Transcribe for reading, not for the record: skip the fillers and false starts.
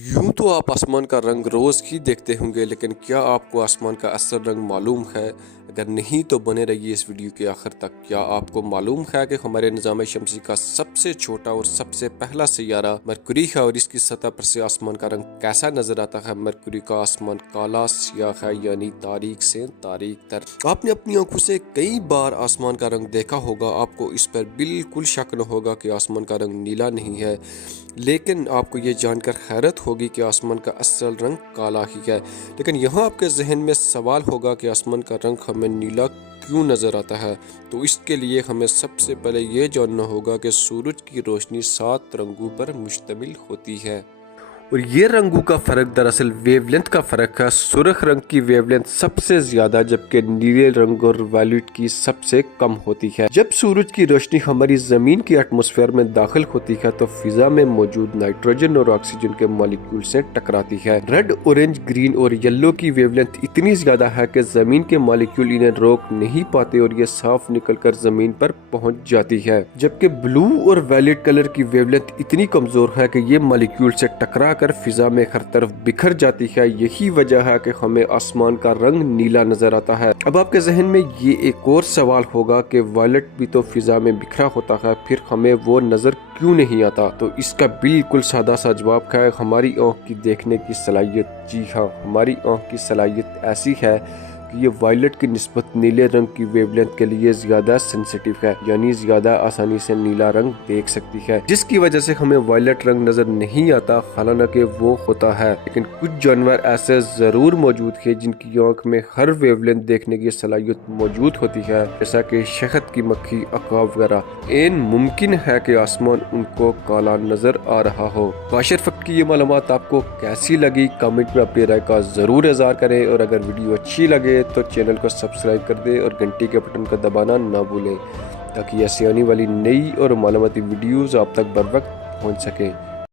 यूं तो आप आसमान का रंग रोज़ ही देखते होंगे, लेकिन क्या आपको आसमान का असल रंग मालूम है? अगर नहीं तो बने रहिए इस वीडियो के आखिर तक। क्या आपको मालूम है कि हमारे निज़ाम शमसी का सबसे छोटा और सबसे पहला सैयारा मरकुरी है और इसकी सतह पर से आसमान का रंग कैसा नजर आता है? मरकुरी का आसमान काला स्याह है, यानी तारीक से तारीक तर। आपने अपनी आंखों से कई बार आसमान का रंग देखा होगा, आपको इस पर बिल्कुल शक न होगा कि आसमान का रंग नीला नहीं है, लेकिन आपको ये जानकर हैरत होगी कि आसमान का असल रंग काला ही है। लेकिन यहाँ आपके जहन में सवाल होगा कि आसमान का रंग हमें नीला क्यों नज़र आता है? तो इसके लिए हमें सबसे पहले ये जानना होगा कि सूरज की रोशनी 7 रंगों पर मुश्तमिल होती है और ये रंगों का फ़र्क दरअसल वेवलेंथ का फ़र्क है। सुर्ख रंग की वेवलेंथ सबसे ज़्यादा, जबकि नीले रंग और वायलेट की सबसे कम होती है। जब सूरज की रोशनी हमारी ज़मीन की एटमॉस्फेयर में दाखिल होती है तो फिजा में मौजूद नाइट्रोजन और ऑक्सीजन के मॉलिक्यूल से टकराती है। रेड, ऑरेंज, ग्रीन और येलो की वेवलेंथ इतनी ज़्यादा है कि ज़मीन के मॉलिक्यूल इन्हें रोक नहीं पाते और ये साफ निकलकर ज़मीन पर पहुँच जाती है। जबकि ब्लू और वायलेट कलर की वेवलेंथ इतनी कमज़ोर है कि ये मॉलिक्यूल से टकरा कर फिजा में हर तरफ बिखर जाती है। यही वजह है कि हमें आसमान का रंग नीला नजर आता है। अब आपके जहन में ये एक और सवाल होगा कि वायलेट भी तो फिजा में बिखरा होता है, फिर हमें वो नजर क्यों नहीं आता? तो इसका बिल्कुल सादा सा जवाब है हमारी आँख की देखने की सलाहियत। जी हाँ, हमारी आँख की सलाहियत ऐसी है कि ये वायलेट की निस्बत नीले रंग की वेवलेंथ के लिए ज्यादा सेंसिटिव है, यानी ज्यादा आसानी से नीला रंग देख सकती है, जिसकी वजह से हमें वायलेट रंग नजर नहीं आता, हालांकि वो होता है। लेकिन कुछ जानवर ऐसे जरूर मौजूद है जिनकी आंख में हर वेवलेंथ देखने की सलाहियत मौजूद होती है, जैसा कि शहद की मक्खी, अकाब वगैरह। एन मुमकिन है कि आसमान उनको काला नजर आ रहा हो। बाशिर फक्त की ये मालूमात आपको कैसी लगी? कमेंट में अपनी राय का जरूर इज़हार करें और अगर वीडियो अच्छी लगे तो चैनल को सब्सक्राइब कर दे और घंटी के बटन को दबाना ना भूलें, ताकि ऐसी आने वाली नई और मालूमाती वीडियोस आप तक बर वक्त पहुंच सकें।